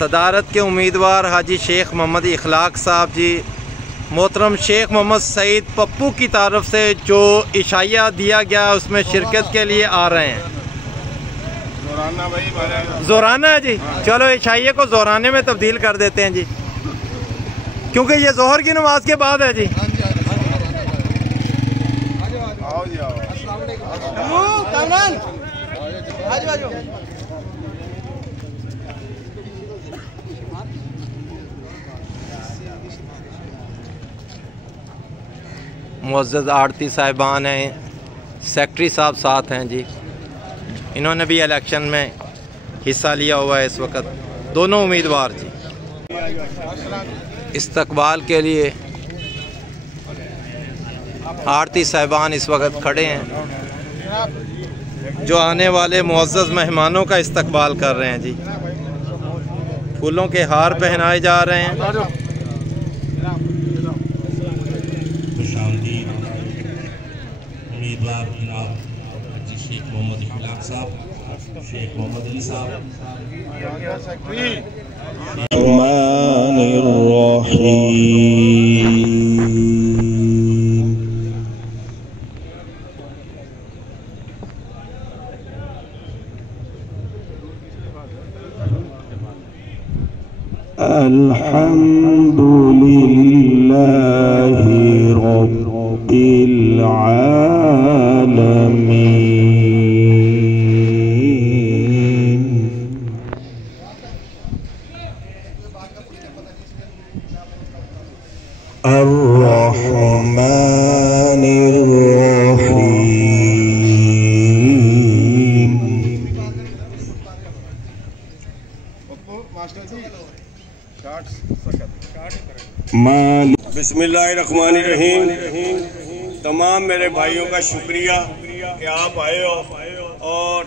सदारत के उम्मीदवार हाजी शेख मोहम्मद इखलाक साहब जी, मोहतरम शेख मोहम्मद सईद पप्पू की तरफ से जो इशाया दिया गया उसमें शिरकत के लिए आ रहे हैं। जोराना है जी, चलो इशाये को जोराने में तब्दील कर देते हैं जी, क्योंकि ये जोहर की नमाज के बाद है जी। मुअज़्ज़ज़ आड़ती साहिबान हैं, सेक्रेटरी साहब साथ हैं जी, इन्होंने भी इलेक्शन में हिस्सा लिया हुआ है इस वक्त। दोनों उम्मीदवार जी इस्तकबाल के लिए आड़ती साहिबान इस वक्त खड़े हैं, जो आने वाले मुअज़्ज़ज़ मेहमानों का इस्तकबाल कर रहे हैं जी। फूलों के हार पहनाए जा रहे हैं। उम्मीदवार जनाब हाजी शेख मोहम्मद इखलाक साहब, शेख मोहम्मद अली साहब। अल्हम्दुलिल्लाहि रब्बिल आलमीन। अर्रहमानिर रहीम। बिस्मिल्लाहिर्रहमानिर्रहीम। तमाम मेरे भाइयों का शुक्रिया कि आप आए हो और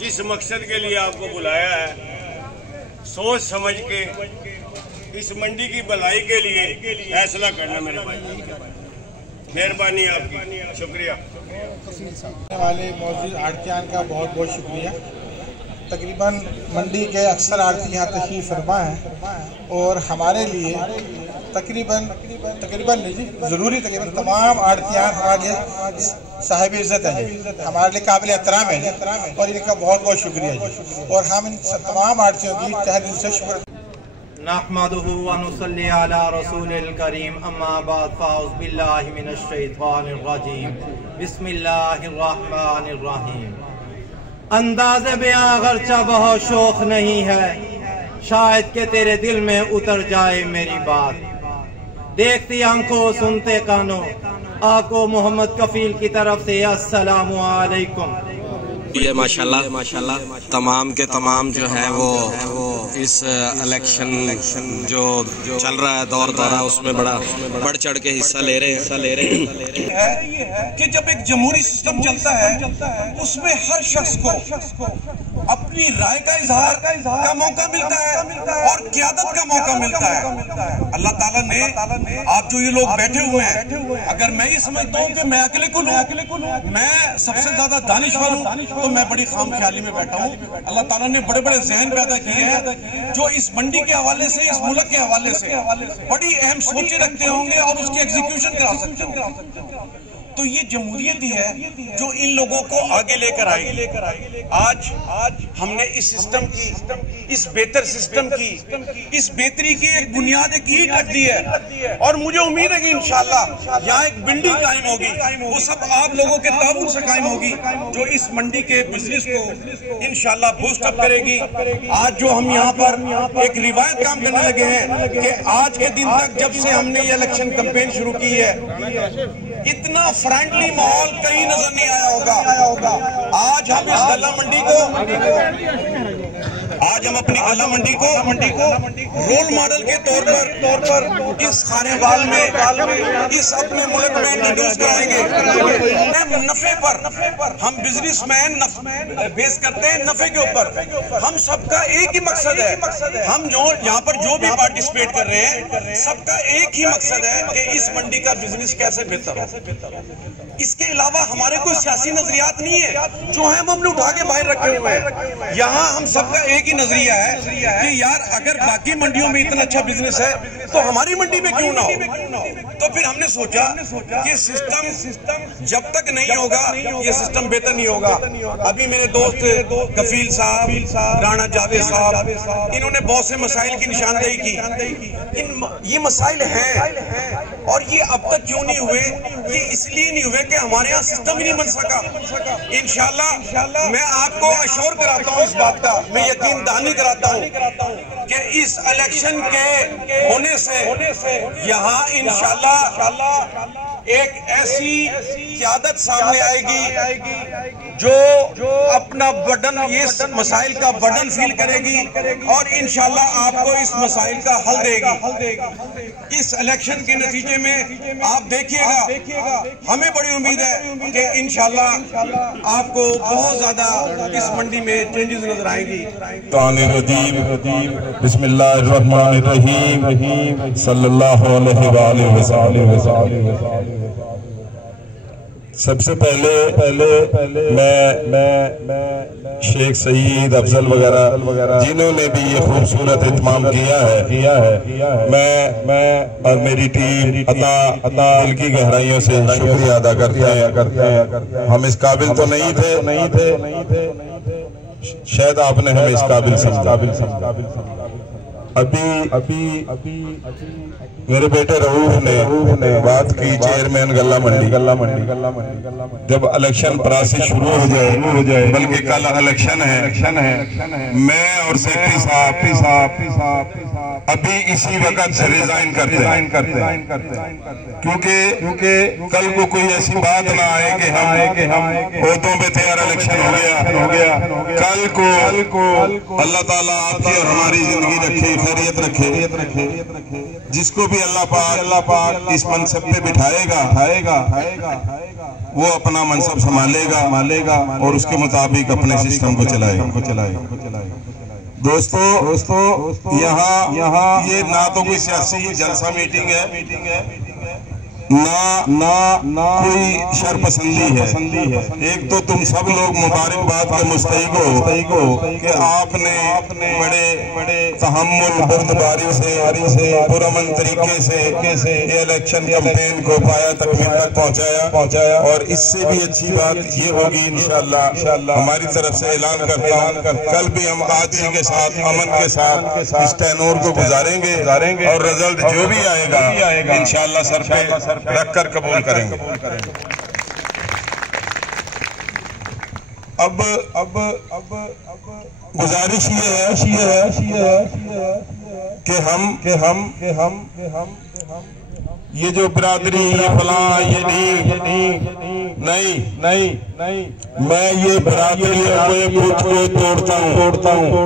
जिस मकसद के लिए आपको बुलाया है, सोच समझ के इस मंडी की भलाई के लिए फैसला करना मेरे भाई। मेहरबानी आपकी, शुक्रिया। वाले मौजूद आड़तियान का बहुत बहुत शुक्रिया। तकरीबन मंडी के अक्सर आड़ती यहाँ तशरीफ फरमा है और हमारे लिए तकरीबन नहीं जी, ज़रूरी तकरीबन तमाम आड़तियान हमारे साहिब इज़्ज़त है, हमारे लिए काबिल एहतराम है और इनका बहुत बहुत शुक्रिया जी। और हम इन तमाम आड़तियों की तहे दिल से शुक्र नहमदुहु व नुसल्ली अला रसूलिल करीम, अम्मा बाद, फ़ाउज़ बिल्लाहि मिनश शैतानिर रजीम, बिस्मिल्लाहिर रहमानिर रहीम। अंदाज़े बयां अगरचा बहुत शौक नहीं है, शायद के तेरे दिल में उतर जाए मेरी बात। देखती आंखों सुनते कानों, आको मोहम्मद कफील की तरफ से अस्सलामु अलैकुम। ये माशाल्लाह तमाम के तमाम जो है वो इस इलेक्शन जो चल रहा है दौरा उसमें बड़ा बढ़ चढ़ के हिस्सा ले रहे हैं कि जब एक जमहूरी सिस्टम चलता है उसमें हर शख्स को अपनी राय का इजहार का मौका मिलता है और क़यादत का मौका मिलता है। अल्लाह ताला ने आप जो ये लोग बैठे हुए हैं, अगर मैं ये समझता हूँ कि मैं अकेले को मैं सबसे ज्यादा दानिशवर हूँ तो मैं बड़ी खाम ख्याली में बैठा हूँ। अल्लाह ताला ने बड़े बड़े जहन पैदा किए हैं जो इस मंडी के हवाले से, इस मुल्क के हवाले से बड़ी अहम सोचें रखते होंगे और उसकी एग्जीक्यूशन करा सकते होंगे। तो ये जमहूरियत ही है जो इन लोगों को आगे लेकर आई। आज हमने इस सिस्टम की, इस बेहतर सिस्टम की, इस बेहतरी की एक बुनियाद, एक ईंट रख दी है और मुझे उम्मीद है कि इंशाल्लाह यहाँ एक बिल्डिंग कायम होगी, वो सब आप लोगों के ताबून से कायम होगी जो इस मंडी के बिजनेस को इंशाल्लाह बूस्ट अप करेगी। आज जो हम यहाँ पर एक रिवायत काम करने लगे हैं कि आज के दिन तक जब से हमने ये इलेक्शन कैंपेन शुरू की है, इतना फ्रेंडली माहौल कहीं नजर नहीं आया होगा। आज हम इस गल्ला मंडी को, आज हम अपनी गल्ला मंडी को रोल मॉडल के तौर पर इस खानेवाल में, इस अपने मुल्क में इंट्रोड्यूस कराएंगे। नफे पर हम बिजनेसमैन बेस करते हैं, नफे के ऊपर। हम सबका एक ही मकसद है, हम जो यहाँ पर जो भी पार्टिसिपेट कर रहे हैं सबका एक ही मकसद है कि इस मंडी का बिजनेस कैसे बेहतर हो। इसके अलावा हमारे कोई सियासी नजरियात नहीं है, जो है वो हमने उठा के बाहर रखे हुए हैं। यहाँ हम सबका एक ही नजरिया है कि यार अगर बाकी मंडियों में इतना अच्छा बिजनेस है तो हमारी मंडी में क्यों ना हो। तो फिर हमने सोचा कि सिस्टम जब तक नहीं होगा ये सिस्टम बेहतर नहीं होगा। अभी मेरे दोस्त कफील साहब, राणा जावेद साहब, इन्होंने बहुत से मसाइल की निशानदेही की। ये मसाइल हैं और ये अब तक क्यों नहीं हुए? ये इसलिए नहीं हुए कि हमारे यहाँ सिस्टम ही नहीं बन सका। इंशाल्लाह मैं आपको अश्योर कराता हूँ इस बात का, मैं यकीन दहानी कराता हूँ कि इस इलेक्शन के होने से यहाँ इंशाल्लाह एक ऐसी क़यादत सामने आएगी जो अपना बर्डन, ये मसाइल का बर्डन फील करेगी और इंशाल्लाह आपको इस मसाइल का हल देगी। इस इलेक्शन के नतीजे में आप देखिएगा, हमें बड़ी उम्मीद है कि इंशाल्लाह आपको बहुत ज्यादा इस मंडी में चेंजेस नजर आएंगी। बिस्मिल्लाहिर्रहमानिर्रहीम सल्लल्लाहु अलैहि वसल्लम। सबसे पहले मैं शेख सईद अफजल वगैरह जिन्होंने भी ये खूबसूरत इत्माम किया है, मैं और मेरी टीम अता दिल की गहराइयों से शुक्रिया अदा करते हैं। हम इस काबिल तो नहीं थे, शायद आपने हमें इस काबिल समझा। अभी मेरे बेटे रऊफ ने बात की चेयरमैन गल्ला मंडी। जब इलेक्शन प्रोसेस शुरू हो जाए, बल्कि कल इलेक्शन है, मैं और सेक्रेटरी साहब अभी इसी वक्त से रिजाइन करते हैं, क्योंकि कल को कोई ऐसी बात ना आए कि हम वोटों पे तैयार इलेक्शन हो गया। कल को अल्लाह ताला आपकी और हमारी जिंदगी रखे, खैरियत रखे। जिसको भी अल्लाह पाक इस मनसब पे बिठाएगा वो अपना मनसब संभालेगा और उसके मुताबिक अपने सिस्टम को चलाएगा। दोस्तों यहाँ ये ना तो कोई सियासी जलसा मीटिंग है, ना कोई शरपसंदी है। एक तो तुम सब लोग मुबारकबाद के मुस्तहिक हो कि आपने बड़े तहम्मुल बर्दबारी से पुरअमन तरीके से ये इलेक्शन कैंपेन को पाया तकमील तक पहुंचाया। और इससे भी अच्छी बात ये होगी इंशाअल्लाह, हमारी तरफ से ऐलान करता हूं, कल भी हम आजिज़ी के साथ, अमन के साथ इस तैनूर को गुजारेंगे और रिजल्ट जो भी आएगा इंशाअल्लाह सर पे रख कर कबूल करेंगे। अब गुजारिश ये है कि हम ये जो बिरादरी, ये फला, ये नहीं, मैं ये बिरादरी को तोड़ता हूँ।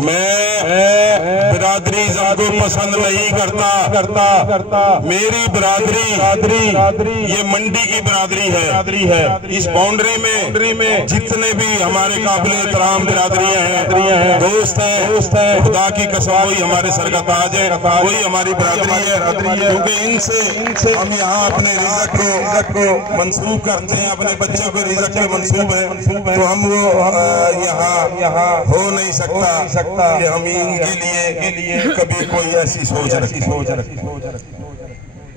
मैं बिरादरीज़म को पसंद नहीं करता। मेरी बिरादरी ये मंडी की बिरादरी है। इस बाउंड्री में जितने भी हमारे काबिल एहतराम बिरादरियां हैं, दोस्त हैं, खुदा की कसम वही हमारे सर का ताज है, वही हमारी बिरादरी है। क्योंकि इनसे हम यहाँ अपने रिज़्क़ को मंसूब करते हैं, अपने बच्चों को रिज़्क़ के मंसूब है, तो हम वो यहाँ हो नहीं सकता कि हम इनके लिए कभी कोई ऐसी सोच रखी।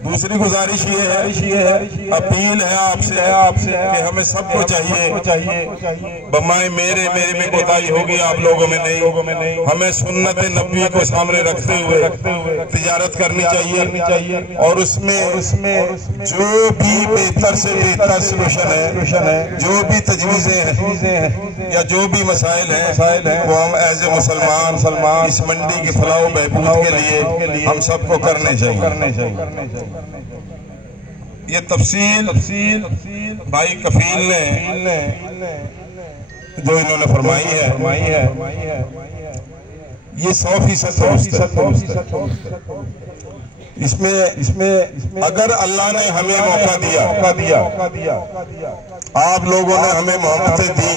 दूसरी गुजारिश ये है, अपील है आपसे कि हमें सबको चाहिए बमाए मेरे में कोताही होगी, आप लोगों में नहीं। हमें सुन्नत नबी को सामने रखते हुए तिजारत करनी चाहिए और उसमें जो भी बेहतर से बेहतर सोल्यूशन है, जो भी तजवीज़ें हैं या जो भी मसाइल हैं, वो हम एज ए मुसलमान इस मंडी की फलाह बहबूद के लिए हम सबको करने चाहिए। ये तफसील भाई कफील ने जो इन्होंने फरमाई है, ये 100% इसमें अगर अल्लाह ने हमें मौका दिया, आप लोगों ने हमें मोहब्बतें दी,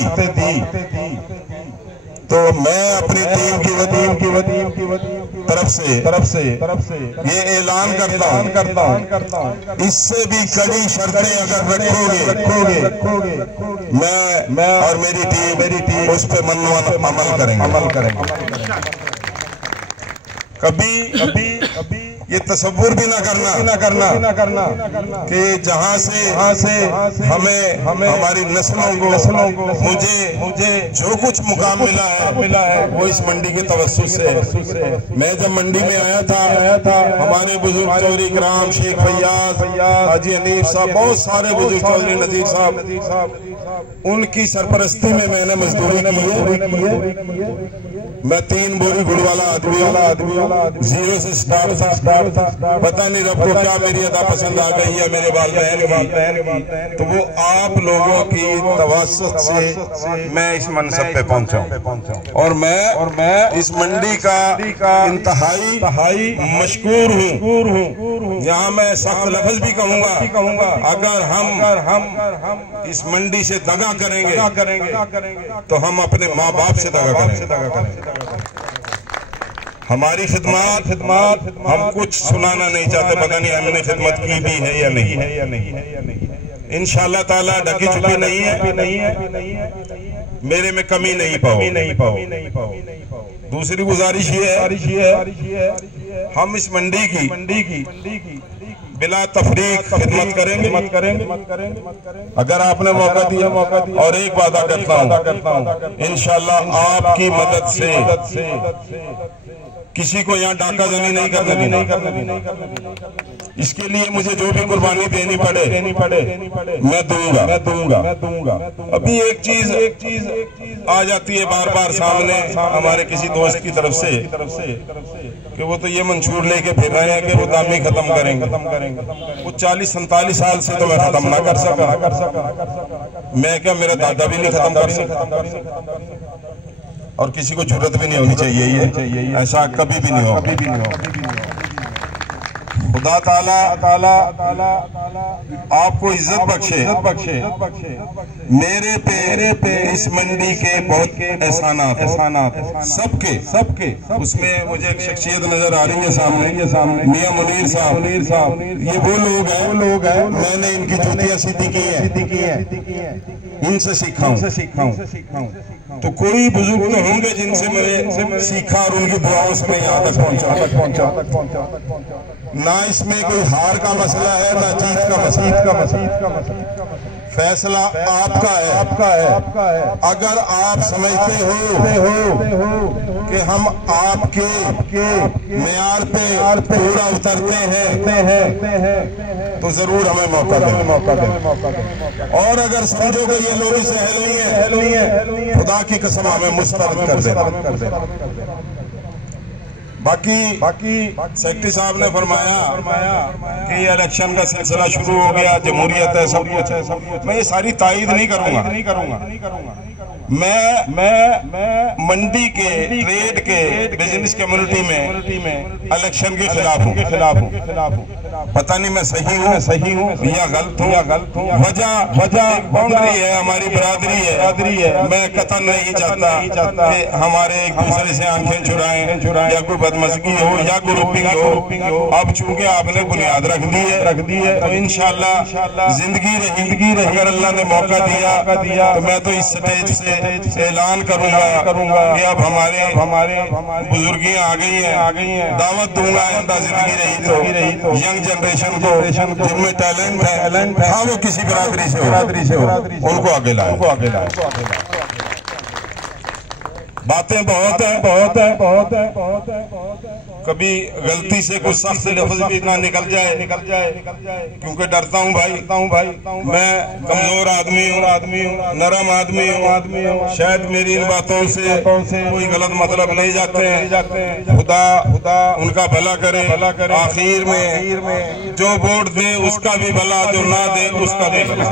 तो मैं अपनी टीम की तरफ से ये ऐलान करता हूँ, इससे भी कड़ी शर्तें अगर रखोगे मैं और मेरी टीम उस पे अमल करेंगे। कभी ये तसव्वुर भी ना करना कि जहाँ से हमें हमारी नस्लों को मुझे जो कुछ मुकाम मिला है वो इस मंडी के तवस्सुस से। मैं जब मंडी में आया था हमारे बुजुर्ग चौधरी इकराम, शेख फैयाज, हाजी हनीफ साहब, बहुत सारे बुजुर्ग, चौधरी नजीर साहब, उनकी सरपरस्ती में मैंने मजदूरी की है। मैं 3 बोरी गुड़ वाला आदमी जीरो से स्टार्ट था। पता नहीं रब को क्या मेरी अदा पसंद आ गई है, मेरे वालिदैन की, तो वो आप लोगों की तवस्सुत से मैं इस मनसब पे पहुंचा और मैं इस मंडी का इंतहाई मशकूर हूँ। यहाँ मैं सख्त लफ्ज भी कहूंगा, अगर हम इस मंडी से दगा करेंगे तो हम अपने माँ बाप से दगा करेंगे। हमारी खिदमत हम कुछ सुनाना नहीं चाहते, पता नहीं हमने खिदमत की भी है या नहीं। इंशाअल्लाह ताला ढकी छुपी नहीं है, मेरे में कमी नहीं पाओ। दूसरी गुजारिश ये है, हम इस मंडी की बिला तफरीक खिदमत करेंगे। अगर आपने मौका दिया और एक वादा करता हूँ, इंशाअल्लाह आपकी मदद से किसी को यहाँ डाका जनी नहीं करने देना। इसके लिए मुझे जो भी कुर्बानी देनी पड़े मैं दूंगा। अभी एक चीज आ जाती है बार सामने हमारे किसी दोस्त की तरफ से कि वो तो ये मंशूर लेके फिर रहे हैं कि वो दामी खत्म करेंगे। वो 40-47 साल से तो मैं खत्म ना कर सका। मैं क्या, मेरा दादा भी नहीं खत्म कर सका और किसी को जरूरत भी नहीं होनी चाहिए ये ऐसा कभी भी नहीं होगा। खुदा ताला आपको इज्जत बख्शे। मेरे पे इस मंडी के बहुत एहसानात सबके उसमें मुझे एक शख्सियत नजर आ रही है सामने मियां मुनीर साहब। ये वो लोग हैं मैंने इनकी जूतियां सीधी की है, इनसे सीखा हूँ। तो कोई बुजुर्ग तो होंगे जिनसे मैंने सीखा और उनकी दुआओं से मैं यहाँ तक पहुँचा। ना इसमें कोई हार का मसला है ना जीत का मसला। फैसला आपका है। अगर आप समझते हो कि हम आपके मेयार पे पूरा उतरते हैं तो जरूर हमें मौका दें। और अगर समझोगे ये लोग सहल नहीं है, खुदा की कसम हमें मुस्तरद कर दे। बाकी सेक्रेटरी साहब ने फरमाया कि ये इलेक्शन का सिलसिला शुरू हो गया, जमहूरियत है, सब कुछ है। मैं ये सारी तायीद नहीं करूंगा। मैं मंडी के ट्रेड के बिजनेस कम्युनिटी में इलेक्शन के खिलाफ हूँ। पता नहीं मैं सही हूँ या गलत हूँ। वजह बाउंड्री है, हमारी बरादरी है। मैं कतई नहीं चाहता कि हमारे एक दूसरे से आंखें चुराएं या कोई बदमज़गी हो या ग्रुपिंग हो। अब चूंकि आपने बुनियाद रख दी है तो इंशाअल्लाह जिंदगी रही। अगर अल्लाह ने मौका दिया तो मैं तो इस स्टेज से ऐलान करूंगा कि अब हमारे बुजुर्गियां आ गई हैं। दावत दूंगा आइंदा जिंदगी रही तो यंग जनरेशन को जिनमें टैलेंट है, हाँ वो किसी बरादरी से हो उनको आगे लाए। बातें बहुत है। कभी गलती से कुछ सख्त लफ्ज भी ना निकल जाए क्योंकि डरता हूँ भाई। मैं कमजोर आदमी हूँ, नरम आदमी हूँ। शायद मेरी इन बातों से कोई गलत मतलब नहीं जाते हैं। खुदा उनका भला करे। आखिर में जो वोट दे उसका भी भला, जो ना दे उसका भी भला।